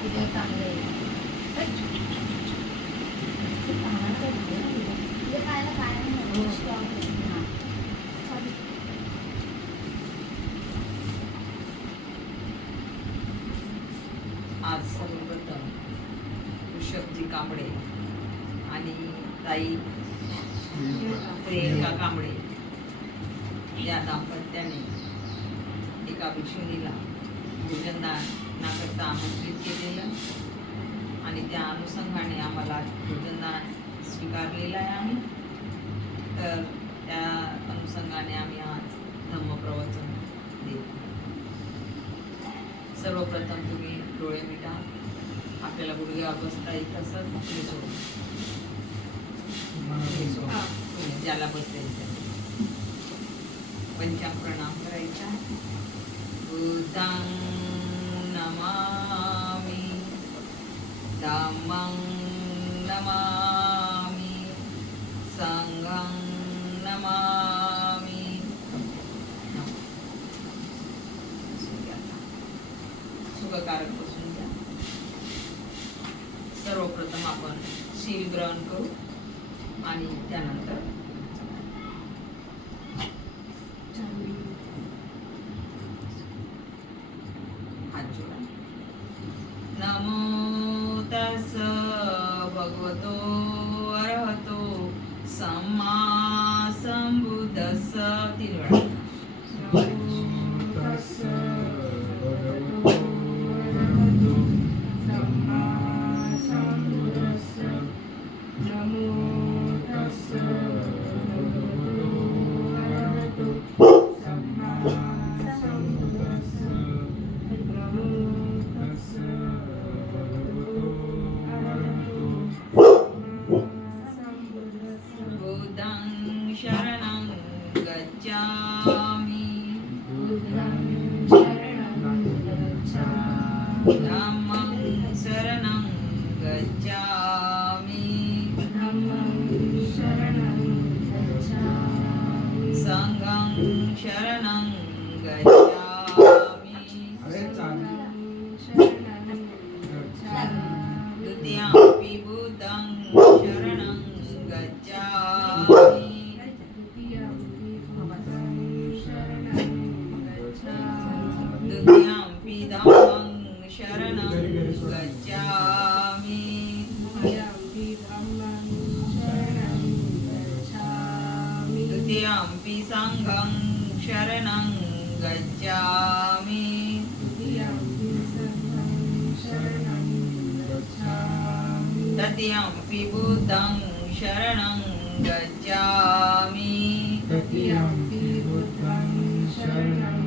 आज सर्वप्रथम ऋषभजी कांबळे आणि ताई प्रियंका कांबळे या दाम्पत्याने एका भिक्षुणीला भोजनदानाकरता आमंत्रित केलेलं आणि त्या अनुषंगाने आम्हाला भोजनदान स्वीकारलेलं आहे आम्ही. तर त्या अनुषंगाने आम्ही आज धम्मप्रवचन देतो. सर्वप्रथम तुम्ही डोळे मिटा. आपल्याला गुडघ्यावर बसता येत असत ज्याला बसता येत पंचांग प्रणाम करायचा. बुद्धं नमामि, धम्मं नमामि, संघं नमामि. सुखकारक बसून घ्या. सर्वप्रथम आपण शील ग्रहण करू आणि त्यानंतर हात जोडा. नमो तस् भगवतो अरहतो सम्मा संबुद्धस्स. 3 वेळा. बुद्धं शरणं गच्छामि, धम्मं शरणं गच्छामि, संघं शरणं गच्छामि, द्वितीयंपि बुद्धं शरणं गच्छामि, द्वितीयंपि धम्मं शरणं गच्छामि, द्वितीयंपि संघं शरणं गच्छामि, तृतीयंपि बुद्धं शरणं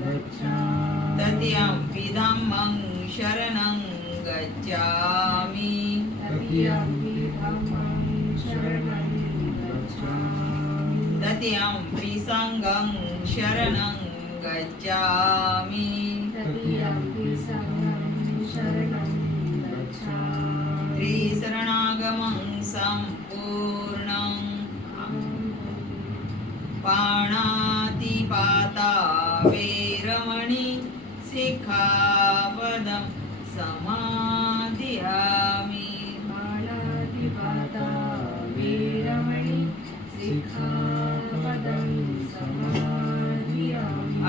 गच्छामि, तृतीयंपि धम्मं शरणं गच्छामि, तृतीयंपि संघं शरणं गच्छामि, त्रिशरणागमं सम्पूर्णं. पाणातिपाता वेरमणि सिक्खापदं समादियामि,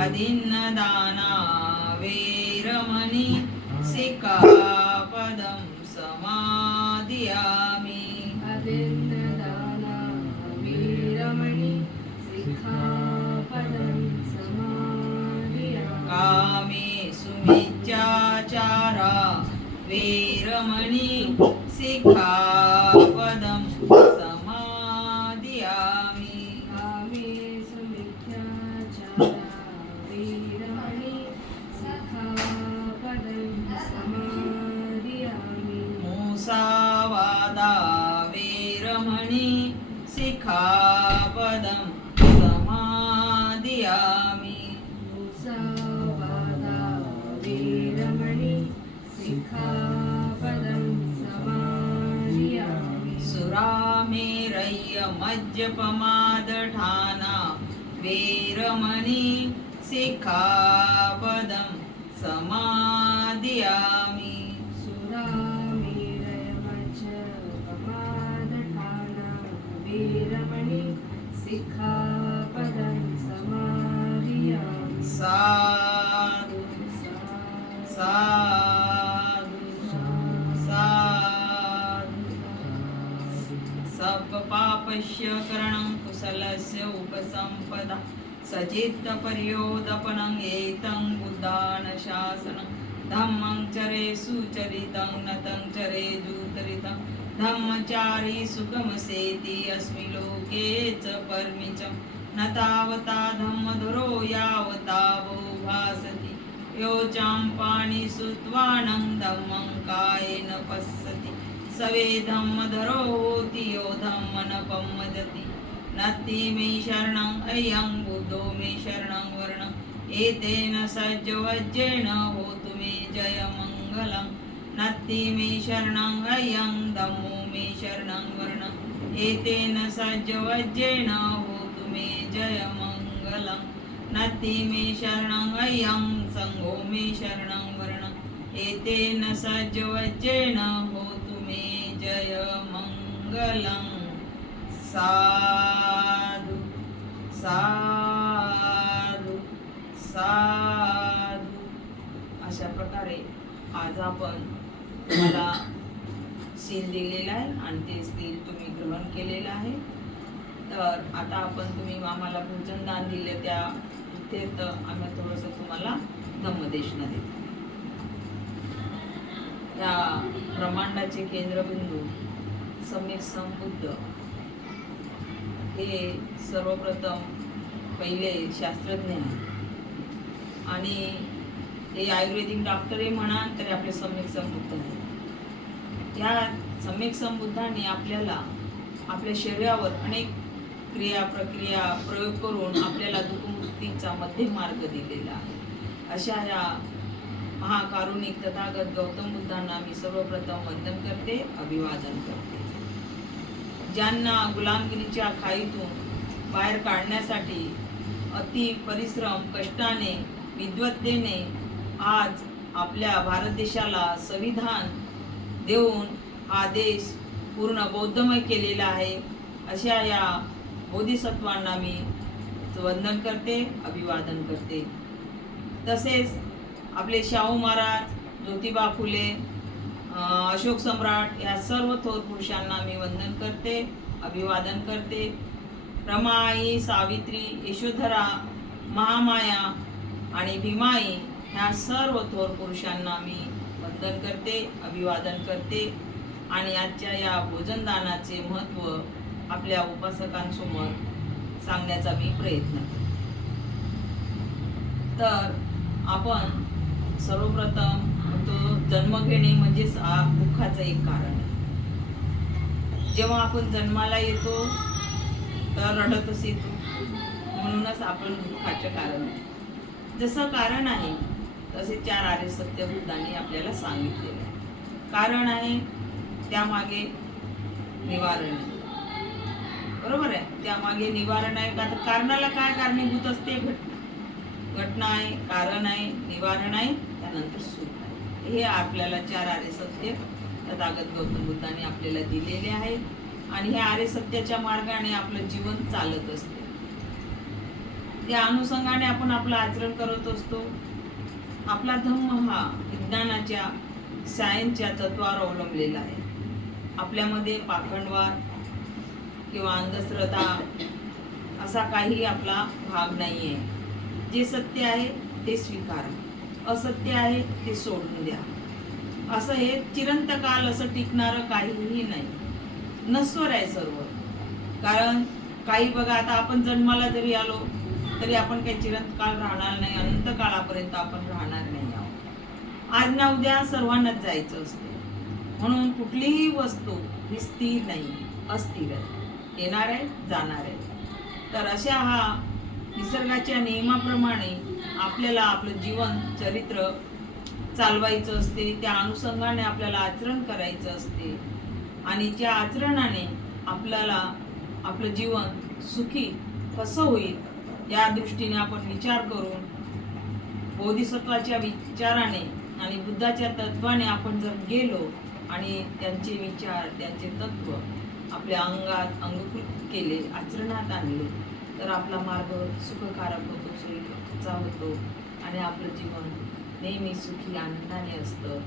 अदिन्नदाना वेरमणि सिक्खापदं समादियामि, कामेषु मिथ्याचारा वेरमणि सिक्खापदं समादियामि, मुसावादा वेरमणि सिक्खापदं समादियामि, सुरामेरय्य मज्जपमादठाना वेरमणि सिक्खापदं समादियामि, सिक्खापदं समादियामि। साधु साधु साधु। सब पापस्य करणं कुशलस्य उपसंपदा सचित्त पर्योदपनं एतं बुद्धानुशासनं धम्मं चरे सुचरितं नतं चरे जुतरितं धम्मचारी सुखमसेति अस्मि लोके च परमि च न तावता धम्मधरो यावता वो भासति यो चाम्पाणि सुत्वानं धम्मं कायेन पश्यति सवे धम्मधरो होति यो धम्म न पम्मजति नत्ति मे शरणं अयं बुद्धो मे शरणं वर्णम् एतेन सज्जवज्जेन होतु मे जय मङ्गलम् नत्ति मे शरणं अयं धम्मो मे शरणं वर्णम् एतेन सज्जवज्जेन होतु मे जय मङ्गलम् नत्ति मे शरणं अयं संघो मे शरणं वर्णम् एतेन सज्जवज्जेन होतु मे जय मङ्गलम् साधु साधु साधु. अशा प्रकारे आज आपण तुम्हाला सील दिलेला आहे आणि ते सील तुम्ही ग्रहण केलेलं आहे. तर आता आपण तुम्ही आम्हाला भोजनदान दिले त्या इथे तर आम्ही थोडंसं तुम्हाला धम्मदेशना देतो. या ब्रह्मांडाचे केंद्रबिंदू सम्यक संबुद्ध हे सर्वप्रथम पहिले शास्त्रज्ञ आहेत आणि हे आयुर्वेदिक डॉक्टरही म्हणा तरी आपले सम्यक संबुद्ध आहेत. या सम्यक संबुद्धांनी आपल्याला आपल्या शरीरावर अनेक क्रिया प्रक्रिया प्रयोग करून आपल्याला दुःखमुक्तीचा मध्यम मार्ग दिलेला आहे. अशा या महाकारुणिक तथागत गौतम बुद्धांना मी सर्वप्रथम वंदन करते, अभिवादन करते. ज्यांना गुलामगिरीच्या खाईतून बाहेर काढण्यासाठी अति परिश्रम कष्टाने विद्वत्तेने आज आपल्या भारत देशाला संविधान देऊन हा देश पूर्ण बौद्धमय केलेला आहे. अशा या बोधिसत्वांना मी वंदन करते, अभिवादन करते. तसेच आपले शाहू महाराज, ज्योतिबा फुले, अशोक सम्राट या सर्व थोर पुरुषांना मी वंदन करते, अभिवादन करते. रमाई, सावित्री, यशोधरा, महामाया आणि भीमाई ह्या सर्व थोर पुरुषांना मी वंदन करते, अभिवादन करते. आणि आजच्या या भोजनदानाचे महत्त्व आपल्या उपासकांसमोर सांगण्याचा मी प्रयत्न करते. तर आपण सर्वप्रथम तो जन्म घेणे म्हणजेच दुःखाचं एक कारण आहे. जेव्हा आपण जन्माला येतो तर रडतच येतो, म्हणूनच आपण दुःखाचे कारण आहे. जसं कारण आहे तसे 4 आर्य सत्य बुद्धांनी आपल्याला सांगितलेलं आहे. कारण आहे त्यामागे निवारण आहे. बरोबर आहे, त्यामागे निवारण आहे. का तर कारणाला काय कारणीभूत असते? घटना आहे, कारण आहे, निवारण आहे, त्यानंतर सुख आहे. हे आपल्याला 4 आर्य सत्य तथागत गौतम बुद्धांनी आपल्याला दिलेले आहे आणि ह्या आर्य सत्याच्या मार्गाने आपलं जीवन चालत असते. त्या अनुषंगाने आपण आपलं आचरण करत असतो. आपला धम्म हा विज्ञानाच्या सायन्सच्या तत्वावर अवलंबलेला आहे. आपल्यामध्ये पाखंडवाद किंवा अंधश्रद्धा असा काही आपला भाग नाही आहे. जे सत्य आहे ते स्वीकारा, असत्य आहे ते सोडून द्या. असं हे चिरंतकाल असं टिकणारं काहीही नाही, नश्वर आहे सर्व. कारण काही बघा, आता आपण जन्माला जरी आलो तरी आपण काही चिरंतकाल राहणार नाही, अनंत काळापर्यंत आपण राहणार नाही आहोत. आज ना उद्या सर्वांनाच जायचं असते. म्हणून कुठलीही वस्तू ही स्थिर नाही, अस्थिर आहे, येणार आहे, जाणार आहे. तर अशा हा निसर्गाच्या नियमाप्रमाणे आपल्याला आपलं जीवन चरित्र चालवायचं असते. त्या अनुषंगाने आपल्याला आचरण करायचं असते आणि त्या आचरणाने आपल्याला आपलं जीवन सुखी कसं होईल या दृष्टीने आपण विचार करून बोधिसत्वाच्या विचाराने आणि बुद्धाच्या तत्वाने आपण जर गेलो आणि त्यांचे विचार, त्यांचे तत्व आपल्या अंगात अंगीकृत केले, आचरणात आणले तर आपला मार्ग सुखकारक होतो, सुरेखा होतो आणि आपलं जीवन नेहमी सुखी आनंदाने असतं.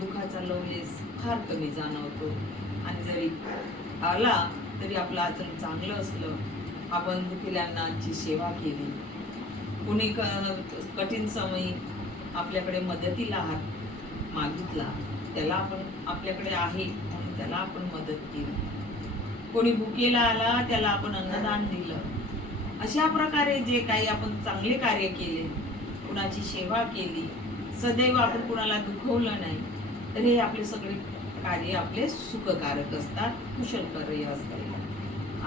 दुःखाचा लवलेस फार कमी जाणवतो आणि जरी आला तरी आपलं आचरण चांगलं असलं, आपण दुःखील्यांची सेवा केली, कुणी कठीण समयी आपल्याकडे मदतीला हात मागितला, त्याला आपण आपल्याकडे आहे म्हणून त्याला आपण मदत केली, कोणी भुकेला आला त्याला आपण अन्नदान दिलं. अशा प्रकारे जे काही आपण चांगले कार्य केले, कुणाची सेवा केली, सदैव आपण कुणाला दुखवलं नाही, तर हे आपले सगळे कार्य आपले सुखकारक असतात, कुशल कार्य असतात.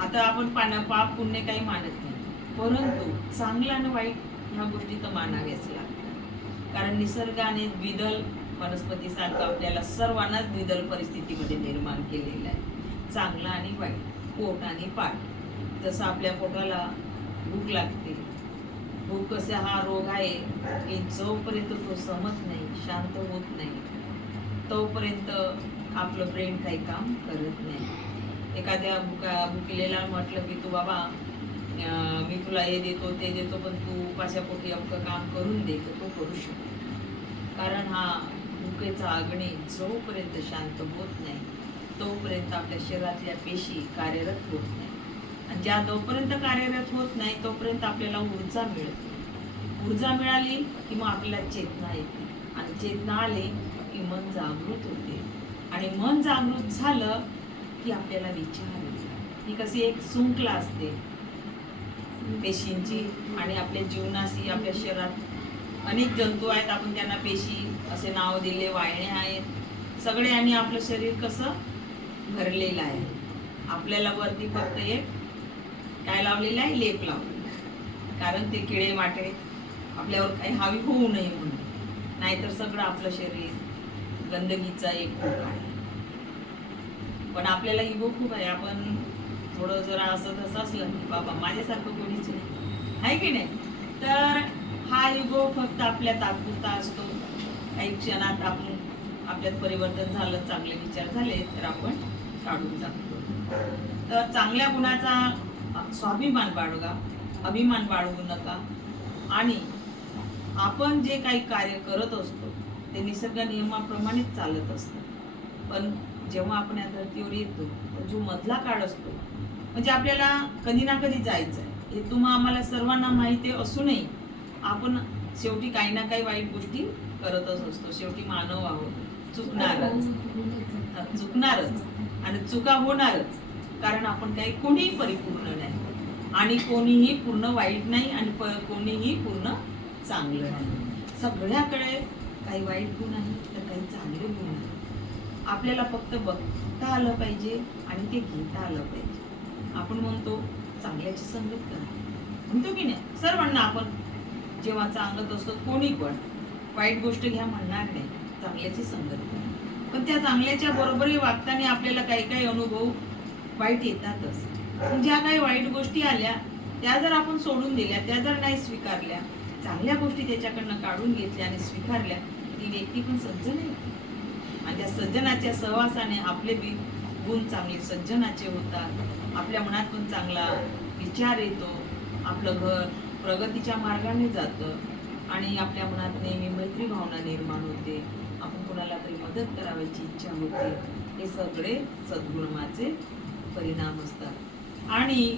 आता आपण पाप पुण्य काही मानत नाही, परंतु चांगलं आणि वाईट ह्या गोष्टी तर मानाव्याच लागतात. कारण निसर्गाने द्विदल वनस्पतीसारखं आपल्याला सर्वांनाच द्विदल परिस्थितीमध्ये निर्माण केलेलं आहे, चांगलं आणि वाईट, पोट आणि पाठ. जसं आपल्या पोटाला भूक लागते, भूक कसा हा रोग आहे की जोपर्यंत तो समत नाही, शांत होत नाही, तोपर्यंत आपलं ब्रेन काही काम करत नाही. एखाद्या भुकेलेला म्हटलं की तू बाबा मी तुला हे देतो ते देतो, पण तू उपाशापोटी अमकं काम करून दे, तर तो करू शकतो. कारण हा भुकेचा अग्नी जोपर्यंत शांत होत नाही, तोपर्यंत आपल्या शरीरातल्या पेशी कार्यरत होत नाही. आणि ज्या जोपर्यंत कार्यरत होत नाही तोपर्यंत आपल्याला ऊर्जा मिळते. ऊर्जा मिळाली की मग आपल्याला चेतना येते, आणि चेतना आली की मन जागृत होते, आणि मन जागृत झालं की आपल्याला विचार येते. ही कशी एक शृंखला असते पेशींची, आणि आपल्या जीवनाशी आपल्या शरीरात अनेक जंतू आहेत, आपण त्यांना पेशी असे नाव दिले, वाहिणे आहेत सगळे, आणि आपलं शरीर कसं भरलेलं आहे. आपल्याला वरती फक्त एक काय लावलेलं आहे, लेप लावलेला आहे, कारण ते किडे माटे आपल्यावर काही हावी होऊ नये म्हणून, नाहीतर सगळं आपलं शरीर गंदगीचा एक भोग आहे. पण आपल्याला इगो खूप आहे, आपण थोडं जरा असं तसं असलं की बाबा माझ्यासारखं कोणीच नाही, आहे की नाही. तर हा इगो फक्त आपल्या तात्पुरता असतो. काही क्षणात आपण आपल्यात परिवर्तन झालं, चांगले विचार झाले तर आपण काढून जातो. तर चांगल्या गुणाचा स्वाभिमान बाळगा, अभिमान बाळगू नका. आणि आपण जे काही कार्य करत असतो ते निसर्ग नियमाप्रमाणेच चालत असतं. पण जेव्हा आपण या धर्तीवर येतो, जो मधला काळ असतो, म्हणजे आपल्याला कधी ना कधी जायचं आहे, हे आम्हाला सर्वांना माहिती असूनही आपण शेवटी काही ना काही वाईट गोष्टी करतच असतो. शेवटी मानव आहोत, चुकणारच आणि चुका होणारच, कारण आपण काही कोणीही परिपूर्ण नाही, आणि कोणीही पूर्ण वाईट नाही, आणि कोणीही पूर्ण चांगलं नाही. सगळ्याकडे काही वाईट गुण आहे तर काही चांगले गुण आहे. आपल्याला फक्त बघता आलं पाहिजे आणि ते घेता आलं पाहिजे. आपण म्हणतो चांगल्याची संगत करा, म्हणतो की नाही सर्वांना. आपण जेव्हा सांगत असतो कोणी पण वाईट गोष्ट घ्या म्हणणार नाही, चांगल्याची संगत करा. पण त्या चांगल्याच्या बरोबरही वागताना आपल्याला काही काही अनुभव वाईट येतातच. ज्या काही वाईट गोष्टी आल्या त्या जर आपण सोडून दिल्या, त्या जर नाही स्वीकारल्या, चांगल्या गोष्टी त्याच्याकडनं काढून घेतल्या आणि स्वीकारल्या, ती व्यक्ती पण सज्जन आहे. आणि त्या सज्जनाच्या सहवासाने आपले गुण चांगले सज्जनाचे होतात, आपल्या मनात पण चांगला विचार येतो, आपलं घर प्रगतीच्या मार्गाने जातं, आणि आपल्या मनात नेहमी मैत्री भावना निर्माण होते, आपण कोणाला तरी मदत करायची इच्छा होते. हे सगळे सद्गुणाचे परिणाम असतात. आणि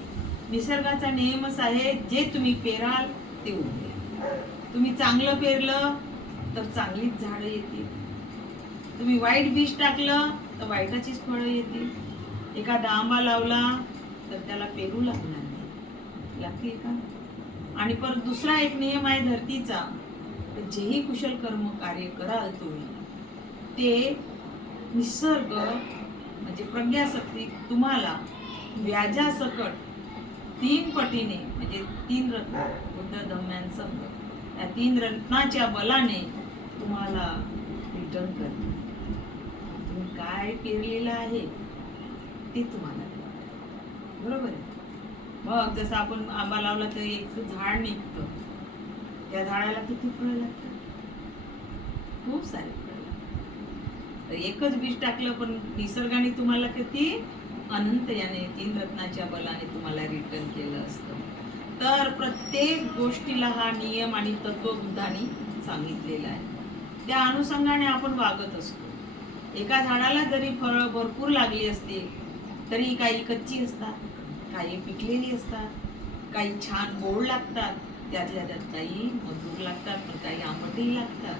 निसर्गाचा नियमच आहे, जे तुम्ही पेराल ते उगवेल. तुम्ही चांगलं पेरलं तर चांगलीच झाडं येतील, तुम्ही वाईट बीज टाकलं तर वाईटाचीच फळं येतील. एखादा आंबा लावला तर त्याला पेरू लागणार नाही, लागतील का. आणि परत दुसरा एक नियम आहे धरतीचा, जेही कुशल कर्म कार्य कराल तुम्ही, ते निसर्ग म्हणजे प्रज्ञाशक्ती तुम्हाला व्याजासकट 3 पटीने, म्हणजे 3 रत्न बुद्ध धम्यान संघ, या 3 रत्नाच्या बलाने तुम्हाला रिटर्न करते. तुम्ही काय पेरलेलं आहे ते तुम्हाला बरोबर आहे. मग जसं आपण आंबा लावला तर एक झाड निघतं, त्या झाडाला किती फळं लागतात, खूप सारे फळं लागतात. तर एकच बीज टाकलं पण निसर्गाने तुम्हाला किती अनंत याने 3 रत्नाच्या बलाने तुम्हाला रिटर्न केलं असतं. तर प्रत्येक गोष्टीला हा नियम आणि तत्व बुद्धांनी सांगितलेला आहे. त्या अनुषंगाने आपण वागत असतो. एका झाडाला जरी फळं भरपूर लागली असतील तरी काही कच्ची असतात, काही पिकलेली असतात, काही छान गोड लागतात, त्यातल्या त्यात काही मधुर लागतात, पण काही आंबटही लागतात,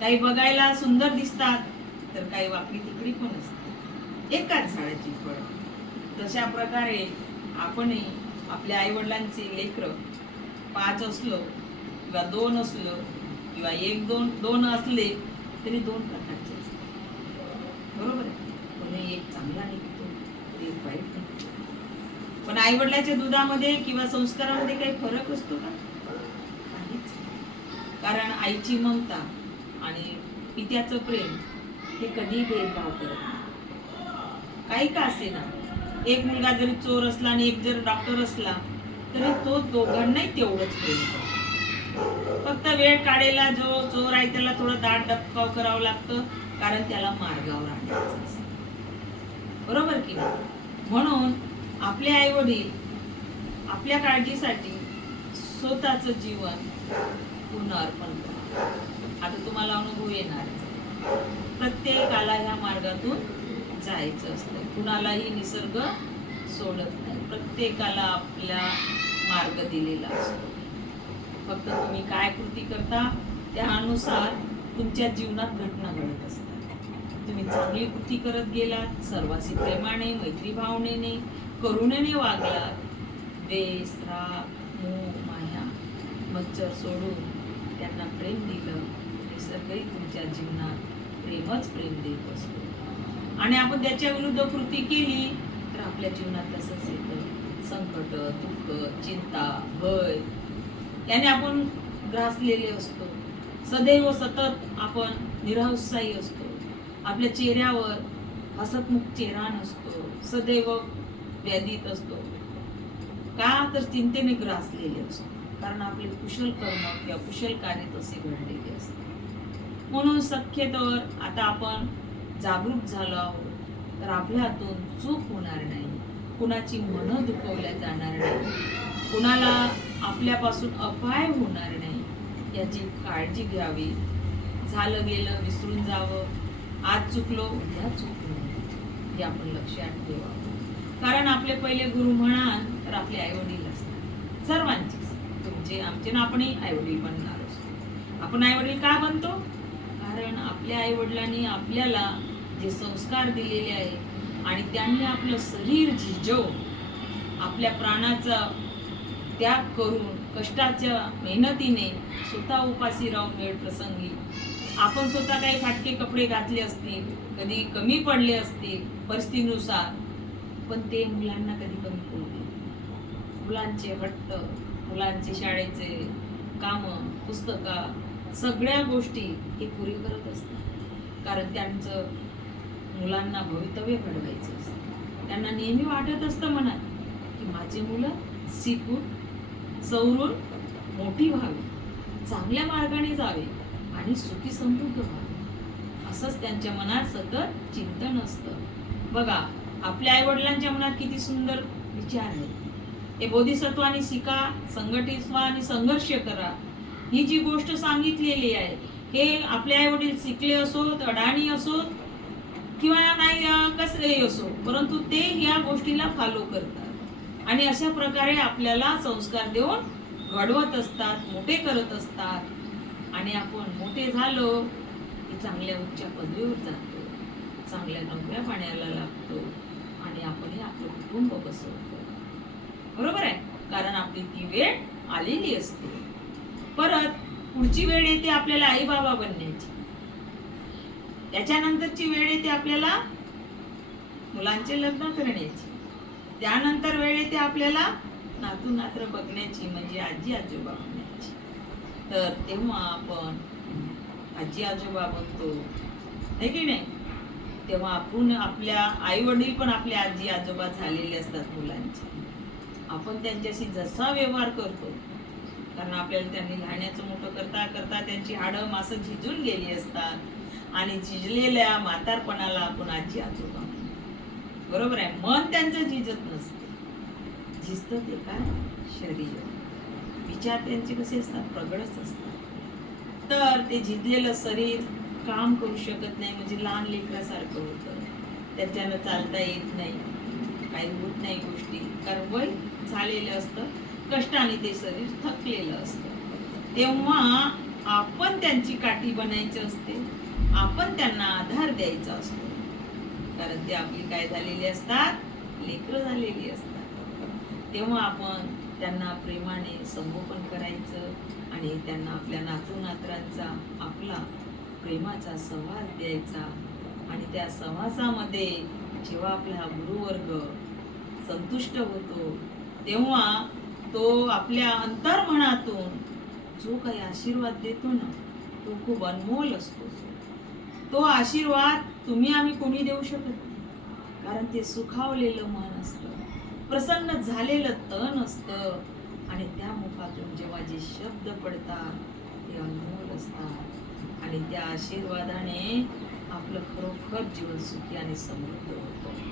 काही बघायला सुंदर दिसतात तर काही वाकडी तिकडी पण असतात. एकाच झाडाची फळं. तशा प्रकारे आपणही आपल्या आई वडिलांचे लेकरं 5 असलो किंवा 2 असलो किंवा 1-2 असले तरी 2 प्रकारचे असतात. बरोबर आहे. कोणी एक चांगला निघतो, एक वाईट निघतो. पण आई वडिलांच्या दुधामध्ये किंवा संस्कारामध्ये काही फरक असतो का? काहीच नाही. कारण आईची ममता आणि पित्याचं प्रेम हे कधी भेदभाव करत नाही. काही का असेना, एक मुलगा जरी चोर असला आणि एक जर डॉक्टर असला तरी तो दोघांनाही तेवढंच प्रेम करतो. फक्त वेळ काढायला जो चोर आहे त्याला थोडं दाट डबकाव करावं लागतं, कारण त्याला मार्गावर आणायचं असतं. बरोबर की नाही? म्हणून आपले आई वडील आपल्या काळजीसाठी स्वतःचं जीवन पुन्हा अर्पण करतात. आता तुम्हाला अनुभव येणार, प्रत्येकाला ह्या मार्गातून जायचं असतं. कुणालाही निसर्ग सोडत नाही. प्रत्येकाला आपला मार्ग दिलेला असतो. फक्त तुम्ही काय कृती करता त्यानुसार तुमच्या जीवनात घटना घडत असतात. तुम्ही चांगली कृती करत गेलात, सर्वांशी प्रेमाने, मैत्री भावनेने, करुणेने वागलात, द्वेष, राग, मोह, माया, मच्छर सोडून त्यांना प्रेम दिलं, निसर्गही तुमच्या जीवनात प्रेमच प्रेम देत असतो. आणि आपण त्याच्या विरुद्ध कृती केली तर आपल्या जीवनात तसंच येतं. संकट, दुःख, चिंता, भय याने आपण ग्रासलेले असतो. सदैव सतत आपण निराउत्साही असतो. आपल्या चेहऱ्यावर हसतमुख चेहरा नसतो. सदैव व्याधीत असतो. का तर चिंतेने ग्रासलेले असतो. कारण आपले कुशल कर्म किंवा कुशल कार्य तसे घडलेले असते. म्हणून शक्यतोवर आता आपण जागरूक झालो आहोत तर आपल्या हातून चूक होणार नाही, कुणाची मनं दुखवल्या जाणार नाही, कुणाला आपल्यापासून अपाय होणार नाही याची काळजी घ्यावी. झालं गेलं विसरून जावं. आज चुकलो उद्या चुकलो हे आपण लक्षात ठेवावं. कारण आपले पहिले गुरु म्हणाल तर आपले आई वडील असतात. सर्वांचेच, तुमचे आमचे ना, आपणही आई वडील बनणार असतो. आपण आई वडील का बनतो? कारण आपल्या आई वडिलांनी आपल्याला जे संस्कार दिलेले आहेत आणि त्यांनी आपलं शरीर झिजवून आपल्या प्राणाचा त्याग करून कष्टाच्या मेहनतीने स्वतः उपाशी राहून वेळ प्रसंगी आपण स्वतः काही फाटके कपडे घातले असतील, कधी कमी पडले असतील परिस्थितीनुसार, पण ते मुलांना कधी कमी पडू नये. मुलांचे हट्ट, मुलांचे शाळेचे कामं, पुस्तका, सगळ्या गोष्टी हे पुरे करत असतात. कारण त्यांचं मुलांना भवितव्य घडवायचं असतं. त्यांना नेहमी वाटत असतं मनात की माझे मुलं शिकून सवरून मोठी व्हावी, चांगल्या मार्गाने जावे आणि सुखी समृद्ध व्हावे, असंच त्यांच्या मनात सतत चिंतन असतं. बघा, आपल्या आई वडिलांच्या मनात किती सुंदर विचार आहेत. हे बोधिसत्वाने शिका, संघटित व्हा आणि संघर्ष करा. ही जी गोष्ट सांगितलेली आहे हे आपले आई वडील शिकले असोत, अडाणी असोत किंवा नाही कसलेही असो, परंतु ते या गोष्टीला फॉलो करतात आणि अशा प्रकारे आपल्याला संस्कार देऊन घडवत असतात, मोठे करत असतात. आणि आपण मोठे झालो की चांगल्या उच्च पदवीवर जातो, चांगल्या नोकऱ्या पाण्याला लागतो आणि आपण आपलं कुटुंब बसवतो. बरोबर आहे? कारण आपली ती वेळ आलेली असते. परत पुढची वेळ येते आपल्याला आई बाबा बनण्याची. त्याच्यानंतरची वेळ येते आपल्याला मुलांचे लग्न करण्याची. त्यानंतर वेळ येते आपल्याला नातू नात्र बघण्याची, म्हणजे आजी आजोबा बनण्याची. तर तेव्हा आपण आजी आजोबा बनतो, है की नाही? तेव्हा आपण आपल्या आई वडील पण आपले आजी आजोबा झालेले असतात मुलांचे. आपण त्यांच्याशी जसा व्यवहार करतो, कारण आपल्याला त्यांनी लहानाचं मोठं करता करता त्यांची हाडं मासं झिजून गेली असतात आणि झिजलेल्या म्हातारपणाला आपण आजी आजोबा म्हणतो. बरोबर आहे? मन त्यांचं झिजत नसते, झिजतं ते काय? शरीर. विचार त्यांचे कसे असतात, प्रगडच असतात. तर ते झिजलेलं शरीर काम करू शकत नाही, म्हणजे लहान लेकरासारखं होतं. त्याच्यानं चालता येत नाही, काही होत नाही गोष्टी, कारण वय झालेलं असतं, कष्टाने ते शरीर थकलेलं असतं. तेव्हा आपण त्यांची काठी बनायची असते, आपण त्यांना आधार द्यायचा असतो, कारण ते आपली काय झालेली असतात, लेकरं झालेली असतात. तेव्हा आपण त्यांना प्रेमाने संगोपन करायचं आणि त्यांना आपल्या नातू नातरांचा आपला प्रेमाचा सहवास द्यायचा. आणि त्या सहवासामध्ये जेव्हा आपला गुरुवर्ग संतुष्ट होतो, तेव्हा तो आपल्या अंतर्मनातून जो काही आशीर्वाद देतो ना, तो खूप अनमोल असतो. तो आशीर्वाद तुम्ही आम्ही कोणी देऊ शकत नाही, कारण ते सुखावलेलं मन असतं, प्रसन्न झालेलं तन असतं, आणि त्या मुखातून जेव्हा जे शब्द पडतात ते अनमोल असतात, आणि त्या आशीर्वादाने आपलं खरोखर जीवन सुखी आणि समृद्ध होतं.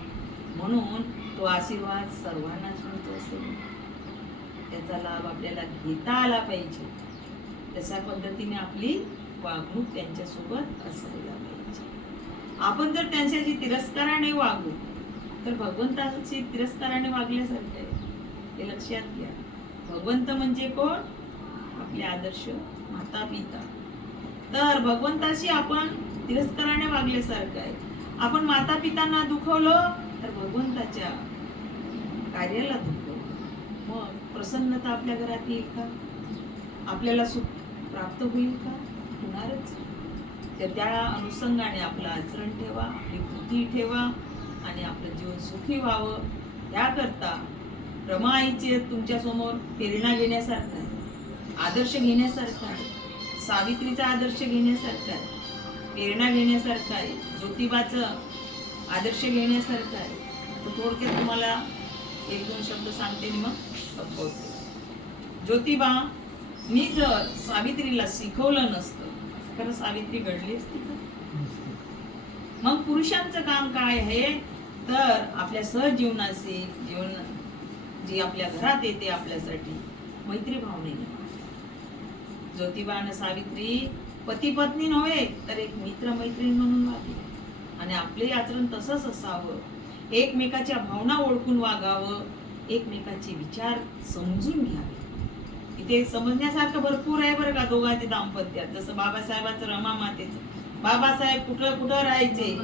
म्हणून तो आशीर्वाद सर्वांनाच मिळतो असेल, त्याचा लाभ आपल्याला घेता आला पाहिजे. तशा पद्धतीने आपली वागणूक त्यांच्यासोबत असायला पाहिजे. आपण जर त्यांच्याशी तिरस्काराने वागू तर भगवंताशी तिरस्काराने वागल्यासारखं आहे, हे लक्षात घ्या. भगवंत म्हणजे कोण? आपले आदर्श माता पिता. तर भगवंताशी आपण तिरस्काराने वागल्यासारखं आहे. आपण माता पितांना दुखवलं तर भगवंताच्या कार्याला दुखवलं. मग प्रसन्नता आपल्या घरात येईल का? आपल्याला सुख प्राप्त होईल का? होणारच. तर त्या अनुषंगाने आपलं आचरण ठेवा, आपली बुद्धी ठेवा, आणि आपलं जीवन सुखी व्हावं. त्याकरता रमाईचे तुमच्या समोर प्रेरणा घेण्यासारखं आहे, आदर्श घेण्यासारखं आहे, सावित्रीचा आदर्श घेण्यासारखा आहे, प्रेरणा घेण्यासारखं आहे, ज्योतिबाचं आदर्श घेण्यासारखं आहे. तर थोडक्यात तुम्हाला एक दोन शब्द सांगते आणि मग संपवते. ज्योतिबा मी जर सावित्रीला शिकवलं नसतं, खरं सावित्री घडली असती का? मग पुरुषांचं काम काय आहे, तर आपल्या सहजीवनाशी जीवन जी आपल्या घरात येते आपल्यासाठी मैत्री भावनेने. ज्योतिबा आणि सावित्री पती पत्नी नव्हे तर एक मित्र मैत्रीण म्हणून वागले, आणि आपले आचरण तसंच असावं. एकमेकाच्या भावना ओळखून वागावं, एकमेकाचे विचार समजून घ्यावे. इथे समजण्यासारखं भरपूर आहे बरं का दोघांचे दाम्पत्यात. जसं बाबासाहेबांचं रमा मातेचं, बाबासाहेब कुठं कुठं राहायचे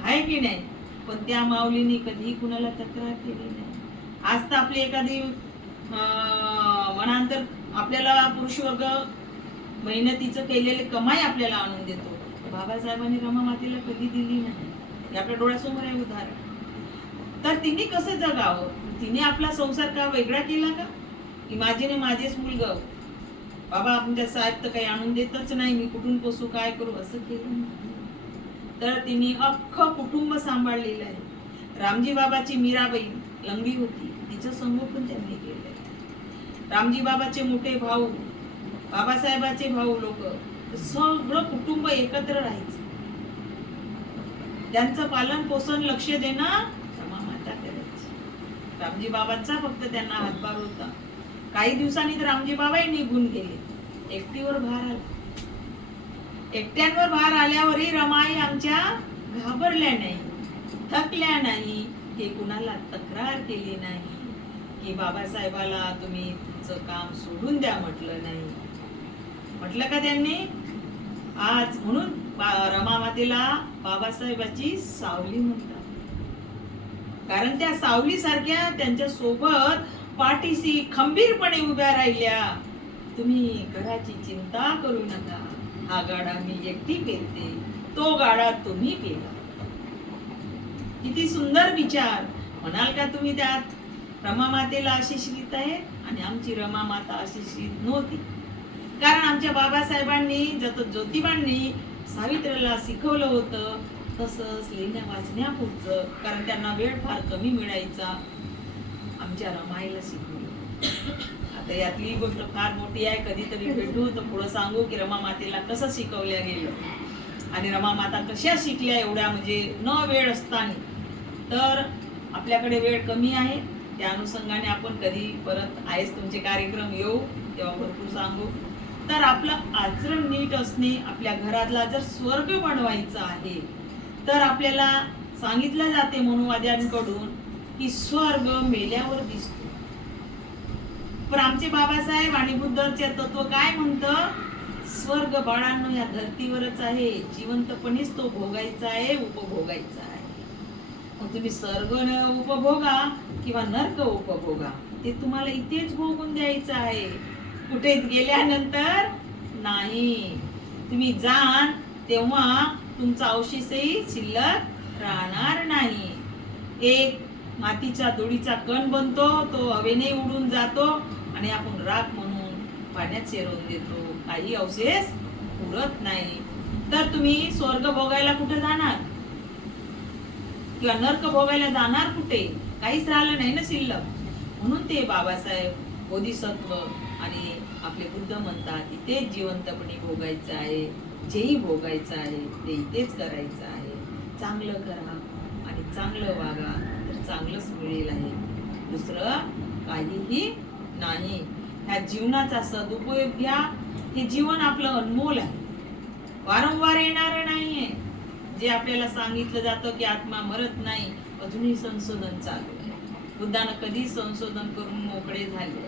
आहे की नाही, पण त्या माऊलीने कधी कुणाला तक्रार केली नाही. आज तर आपली एखादी मनांतर आपल्याला पुरुष वर्ग मेहनतीचं केलेले कमाई आपल्याला आणून देतो, बाबासाहेबांनी रमा मातेला कधी दिली नाही. हे आपल्या डोळ्यासमोर आहे उदाहरण. तर तिने कसं जगावं? तिने आपला संसार का वेगळा केला का, की माझेने माझेच मुलगं, बाबा आमच्या साहेब तर काही आणून देतच नाही, मी कुठून पोसू काय करू, असं केलं नाही. तर तिने अख्खं कुटुंब सांभाळलेलं आहे. रामजी बाबाची मीराबाई लंगडी होती, तिचं संगोपन त्यांनी केलंय. रामजी बाबाचे मोठे भाऊ, बाबासाहेबाचे भाऊ, लोक सगळं कुटुंब एकत्र राहायचं. त्यांचं पालन पोषण लक्ष देणं रमा माता करायची. रामजी बाबांचा फक्त त्यांना हातभार होता. काही दिवसांनी तर रामजी बाबाही निघून गेले, एकटीवर भार आला. एकट्यांवर भार आल्यावरही रमाई आमच्या घाबरल्या नाही, थकल्या नाही, की कुणाला तक्रार केली नाही, की बाबासाहेबाला तुम्ही तुमचं काम सोडून द्या म्हटलं नाही. म्हटलं का त्यांनी? आज म्हणून रमा मातेला बाबासाहेबाची सावली म्हणतात, कारण त्या सावली सारख्या त्यांच्या सोबत पाठीशी खंबीरपणे उभ्या राहिल्या. तुम्ही घराची चिंता करू नका, हा गाडा मी एकटी पेरते, तो गाडा तुम्ही पेरा. किती सुंदर विचार. म्हणाल का तुम्ही त्यात रमा मातेला आशिषित आहे, आणि आमची रमा माता आशिषित नव्हती, कारण आमच्या बाबासाहेबांनी ज्योतिबांनी सावित्रीला शिकवलं होतं तसंच लिहिण्या वाचण्यापुरतं, कारण त्यांना वेळ फार कमी मिळायचा, आमच्या रमाईला शिकवलं. आता यातली गोष्ट फार मोठी आहे, कधीतरी भेटू तर पुढं सांगू की रमा मातेला कसं शिकवल्या गेलं आणि रमा माता कशा शिकल्या एवढ्या म्हणजे न वेळ असताना. तर आपल्याकडे वेळ कमी आहे, त्या अनुषंगाने आपण कधी परत आहेच तुमचे कार्यक्रम येऊ तेव्हा भरपूर सांगू. तर आपलं आचरण नीट असणे, आपल्या घरातला जर स्वर्ग बनवायचा आहे तर आपल्याला सांगितलं जाते मनोवाद्यांकडून की स्वर्ग मेल्यावर दिसतो. पण आमचे बाबासाहेब आणि बुद्धांचे तत्व काय म्हणतं, स्वर्ग बाळांनो या धर्तीवरच आहे, जिवंतपणीच तो भोगायचा आहे, उपभोगायचा आहे. मग तुम्ही स्वर्ग उपभोगा किंवा नर्क उपभोगा, ते तुम्हाला इथेच भोगून द्यायचं आहे, कुठे गेल्यानंतर नाही. तुम्ही जाण तेव्हा तुमचा अवशेषही शिल्लक राहणार नाही. एक मातीच्या धुळीचा कण बनतो, तो हवेने उडून जातो आणि आपण राख म्हणून पाण्यात शिरवून देतो, काही अवशेष उरत नाही. तर तुम्ही स्वर्ग भोगायला कुठे जाणार किंवा नर्क भोगायला जाणार कुठे, काहीच राहिलं नाही ना शिल्लक. म्हणून ते बाबासाहेब बोधिसत्व आणि आपले बुद्ध म्हणतात इथेच जिवंतपणे भोगायचं आहे, जेही भोगायचं आहे ते इथेच करायचं आहे. चांगलं करा आणि चांगलं वागा तर चांगलंच मिळेल आहे, दुसरं काहीही नाही. ह्या जीवनाचा सदुपयोग घ्या. हे जीवन आपलं अनमोल आहे, वारंवार येणारं नाहीये. जे आपल्याला सांगितलं जातं की आत्मा मरत नाही, अजूनही संशोधन चालू आहे. बुद्धानं कधी संशोधन करून मोकळे झाले.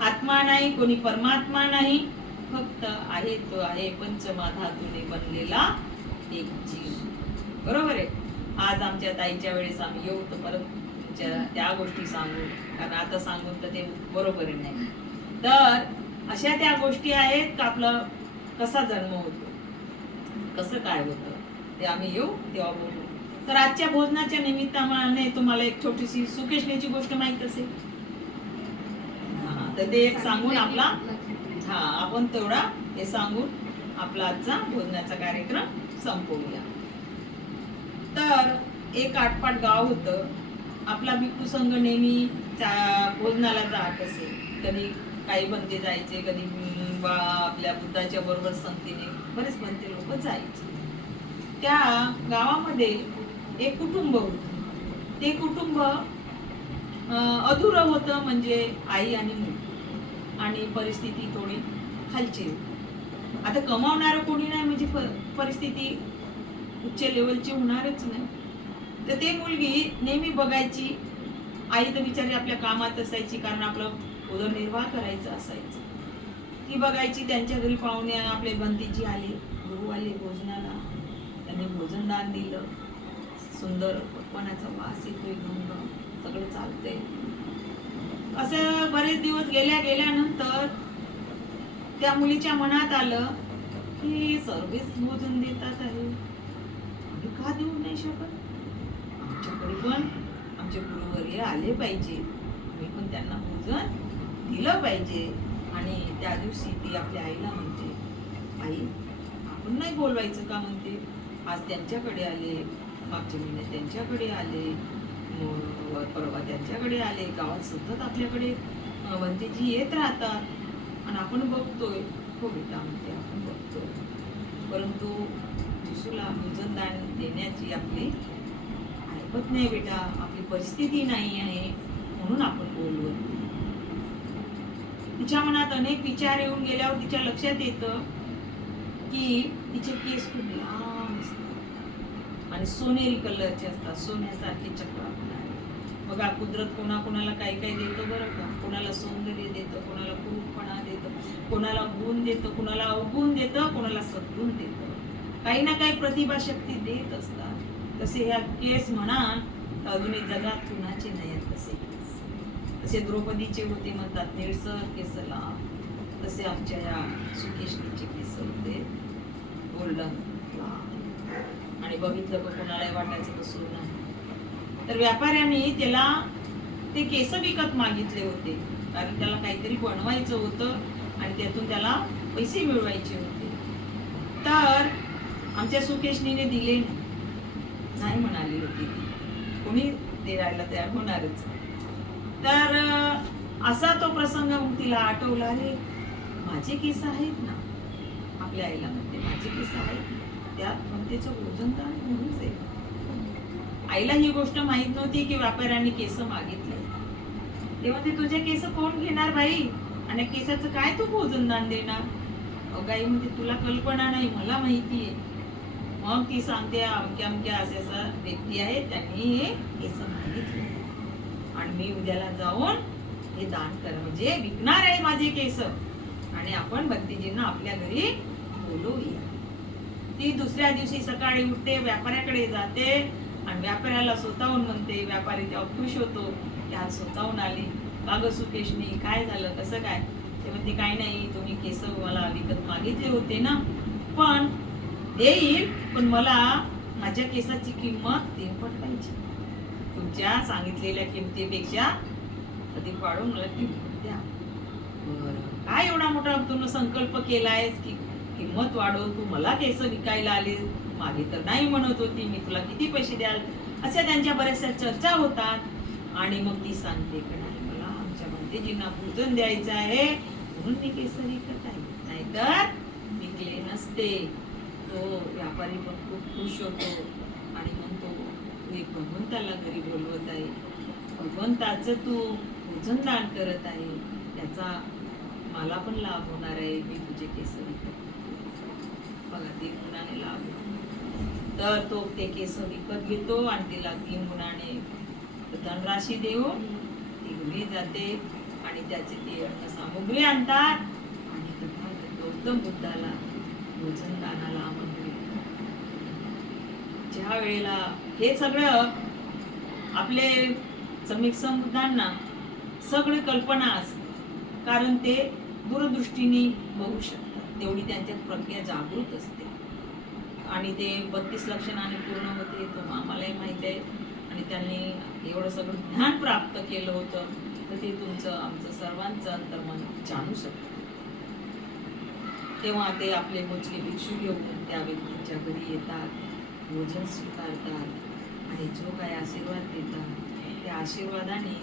आत्मा नाही, कोणी परमात्मा नाही, फक्त आहे तो आहे पंचमहाधातूने बनलेला एक जीव. बरोबर आहे. आज आमच्या ताईच्या वेळेस आम्ही येऊ तर परत त्या गोष्टी सांगू, कारण आता सांगून तर ते बरोबर नाही. तर अशा त्या गोष्टी आहेत का आपलं कसा जन्म होतो, कसं काय होतं ते आम्ही येऊ तेव्हा बोलू. तर आजच्या भोजनाच्या निमित्ताने तुम्हाला एक छोटीशी सुकेशनेची गोष्ट माहित असेल, तर ते एक सांगून आपला आपण तेवढा हे सांगून आपला आजचा भोजनाचा कार्यक्रम संपवूया. तर एक आटपाट गाव होतं. आपला भिक्खू संघ नेहमी भोजनाला जात असे. कधी काही बनते जायचे, कधी आपल्या बुद्धाच्या बरोबर संगतीने बरेच बनते लोक जायचे. त्या गावामध्ये एक कुटुंब होतं. ते कुटुंब अधुरं होतं, म्हणजे आई आणि मूल, आणि परिस्थिती थोडी खालची होती. आता कमावणारं कोणी नाही म्हणजे परिस्थिती उच्च लेवलची होणारच नाही. तर ते मुलगी नेहमी बघायची, आई तर बिचारी आपल्या कामात असायची, कारण आपलं उदरनिर्वाह करायचं असायचं. ती बघायची त्यांच्या घरी पाहुणे आपले बंतीजी आले, गुरु आले भोजनाला, त्यांनी भोजनदान दिलं. सुंदर पक्वानाचा वास येतोय, गंगा सगळं चालतंय. असं बरेच दिवस गेल्यानंतर त्या मुलीच्या मनात आलं की सर्वच भोजन देतात आहे, आम्ही का देऊ नाही शकत, आमच्याकडे पण आमचे गुरुवर्य आले पाहिजे, आम्ही पण त्यांना भोजन दिलं पाहिजे. आणि त्या दिवशी ती आपल्या आईला म्हणते, आई आपण नाही बोलवायचं का, म्हणते आज त्यांच्याकडे आले, मागच्या महिन्यात त्यांच्याकडे आले, परवा त्यांच्याकडे आले, गावात सतत आपल्याकडे वंतेजी येत राहतात आणि आपण बघतोय. हो बेटा म्हणते आपण बघतोय, परंतु जिसूला भोजनदान देण्याची आपली ऐकत नाही बेटा, आपली परिस्थिती नाही आहे म्हणून आपण बोलवत. तिच्या मनात अनेक विचार येऊन गेल्यावर तिच्या लक्षात येतं की तिचे केस खूप लांब असतात आणि सोनेरी कलरचे असतात, सोन्यासारखे चक्राकार. बघा कुदरत कोणाकोणाला काही काही देतं बरं का. कोणाला सौंदर्य देतं, कोणाला कुरूपपणा देतं, कोणाला गुण देतं, कोणाला अवगुण देतं, कोणाला सद्गुण देतं. काही ना काही प्रतिभा शक्ती देत असतात. तसे ह्या केस म्हणा अजूनही जगात कुणाचे नाही तसे केस. तसे द्रौपदीचे होते म्हणतात निळसर केसला, तसे आमच्या या सुकेशनीचे केस होते गोल्डन. आणि बघितलं का कोणालाही वाटायचं कसं नाही. तर व्यापाऱ्यांनी त्याला ते केस विकत मागितले होते, कारण त्याला काहीतरी बनवायचं होतं आणि त्यातून त्याला पैसे मिळवायचे होते. तर आमच्या सुकेशनीने दिले नाही म्हणाली होती ती, कोणी द्यायला तयार होणारच. तर असा तो प्रसंग मग तिला आठवला, अरे माझे केस आहेत ना, आपल्या आईला म्हणते माझे केस आहेत, त्यात म्हणतेचं भोजनदान म्हणूनच आहे. आईला ही गोष्ट माहित नव्हती की व्यापाऱ्यांनी केस मागितले. तेव्हा ते तुझे केस कोण घेणार बाई, आणि केसाचं काय तू भोजनदान देणार? गाई म्हणते तुला कल्पना नाही, मला माहिती आहे. मग ती सांगते अमक्या अमक्या असा व्यक्ती आहे, त्यांनी हे केस मागितले आणि मी उद्याला जाऊन हे दान कर, म्हणजे विकणार आहे माझे केस, आणि आपण भक्तीजींना आपल्या घरी बोलवूया. ती दुसऱ्या दिवशी सकाळी उठते, व्यापाऱ्याकडे जाते आणि व्यापाऱ्याला स्वतःहून म्हणते. व्यापारी तेव्हा खुश होतो की आज स्वतःहून आली. का ग सुकेशनी, काय झालं, कसं काय? ते म्हणते काही नाही, तुम्ही केस मला विकत मागितले होते ना, पण देईल, पण मला माझ्या केसाची किंमत 3 पट पाहिजे. तुमच्या सांगितलेल्या किमतीपेक्षा अधिक वाढवून मला किंमत द्या. बरं, काय एवढा मोठा तुम्ही संकल्प केलायस की किंमत वाढव, तू मला केस विकायला आले, मागे तर नाही म्हणत होती, मी तुला किती पैसे द्याल? अशा त्यांच्या बऱ्याचशा चर्चा होतात. आणि मग ती सांगते की नाही, मला आमच्या भंतेजींना भोजन द्यायचं आहे म्हणून मी केस विकत आहे, नाहीतर विकले नसते. तो व्यापारी पण खूप खुश होतो आणि म्हणतो तू एक भगवंताला घरी बोलवत आहे, भगवंताचं तू भोजनदान करत आहे, त्याचा मला पण लाभ होणार आहे, मी तुझे केस विकत. बघा, 3 गुणाने लाभ होतो. तर तो ते केस विकत घेतो आणि तिला 3 गुणाने धनराशी देऊन ती घरी जाते आणि त्याची ती अन्न सामुग्री आणतात आणि तथागत गौतम बुद्धाला भोजनदानाला आमंत्रित करतात. ज्या वेळेला हे सगळं आपले समीक समुद्धांना सगळी कल्पना असते, कारण ते दूरदृष्टीने बघू शकतात, तेवढी त्यांच्यात प्रज्ञा जागृत असते आणि ते 32 लक्षणाने पूर्ण होते, तो आम्हालाही माहिती आहे. आणि त्यांनी एवढं सगळं ज्ञान प्राप्त केलं होतं, तर ते तुमचं आमचं सर्वांचं अंतर्मन जाणू शकतं. तेव्हा ते आपले मोजके भिक्षू घेऊन त्या व्यक्तीच्या घरी येतात, भोजन स्वीकारतात आणि जो काय आशीर्वाद देतात त्या आशीर्वादाने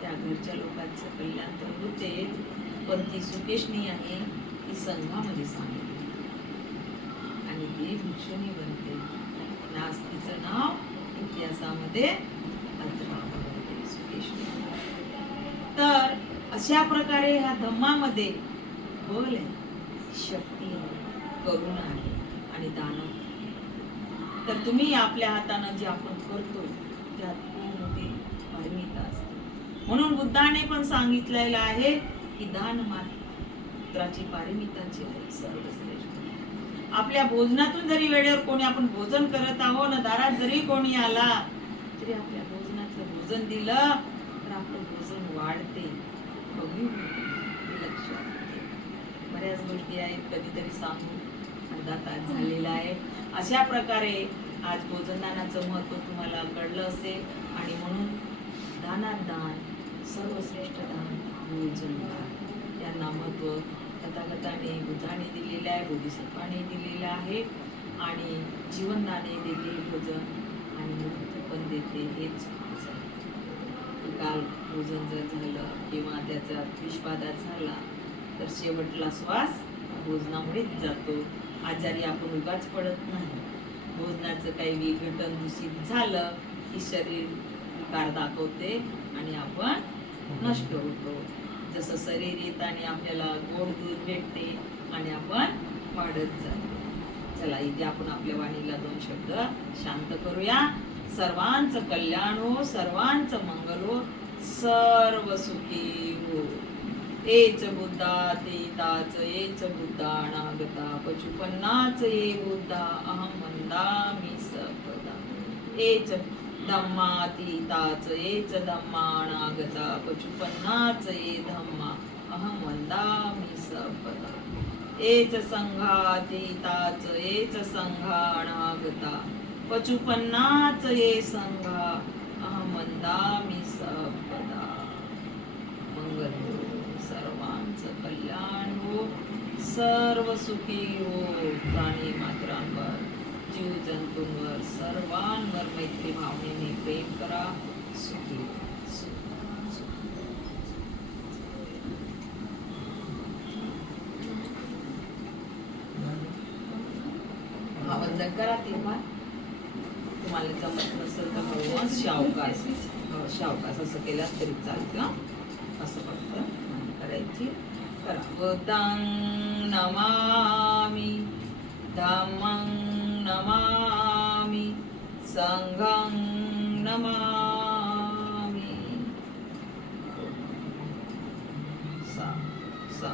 त्या घरच्या लोकांचं कल्याण तर होते. पण ती सुकेशनी आहे, ती संघामध्ये सांगितली आणि ती भिक्षुणी बनते. आज तिचं नाव इतिहासामध्ये सुकेशनी. तर अशा प्रकारे ह्या धम्मामध्ये बल आहे, शक्ती आहे, करुणा आहे आणि दानव. तर तुम्ही आपल्या हातानं जे आपण करतो त्यात खूप मोठी पारमिता असते. म्हणून बुद्धाने पण सांगितलेलं आहे की दान मात्राची पारमिताची आहे सर्वश्रेष्ठ. आपल्या भोजनातून जरी वेळेवर कोणी आपण भोजन करत आहोत ना, दारात जरी कोणी आला तरी आपल्या भोजनाचं भोजन दिलं तर आपलं भोजन वाढते. लक्षात बऱ्याच गोष्टी आहेत, कधीतरी सांगू, अर्धा तास झालेला आहे. अशा प्रकारे आज भोजनदानाचं महत्त्व तुम्हाला कळलं असेल आणि म्हणून दानात दान, सर्वश्रेष्ठ दान भोजनदान यांना महत्त्व तथागताने बुद्धाने दिलेलं आहे, बोधिसत्वाने दिलेलं आहे आणि जीवनदाने देते भोजन आणि मुक्ती पण देते. हेच काल भोजन जर झालं किंवा त्याचा विषबाधा झाला तर शेवटला श्वास भोजनामुळेच जातो. आजारी आपण उगाच पडत नाही. भोजनाचं काही विघटन दूषित झालं की शरीर विकार दाखवते आणि आपण नष्ट होतो. जसं शरीर येत आणि आपल्याला गोड दूध भेटते आणि आपण वाढत जातो. चला, इथे आपण आपल्या वाणीला 2 शब्द शांत करूया. सर्वांचं कल्याण हो, सर्वांचं मंगल हो, सर्व सुखी हो. एच बुद्धा ते ताच, एच बुद्धा अनागता, पचुपन्नाच ये बुद्धा अहम वंदामि सर्वदा. एच धम्मा तीताच, एच धम्मा अनागता, पचुपन्नाच ये धम्मा अहम वंदामि सर्वदा. एच संघातीताच, एच संघा अनागता, पचुपन्नाच ये संघा अहम वंदामि सर्वदा. मंगल हो, सर्वांचं कल्याण हो, सर्व सुखी हो. प्राणी मात्रांवर, जीव जंतूंवर, सर्वांवर मैत्री भावनेने प्रेम करा. सुखी हा बंधन करा. तेव्हा तुम्हाला जमत नसेल तर मग शावकाश असं केलं तरी चालतं. असं फक्त करायची. करा. बुद्धं नमामि, धम्मं नमामि, संघं नमामि. सा सा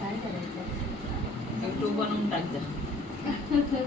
काय करायचं YouTube बनवून टाक जा.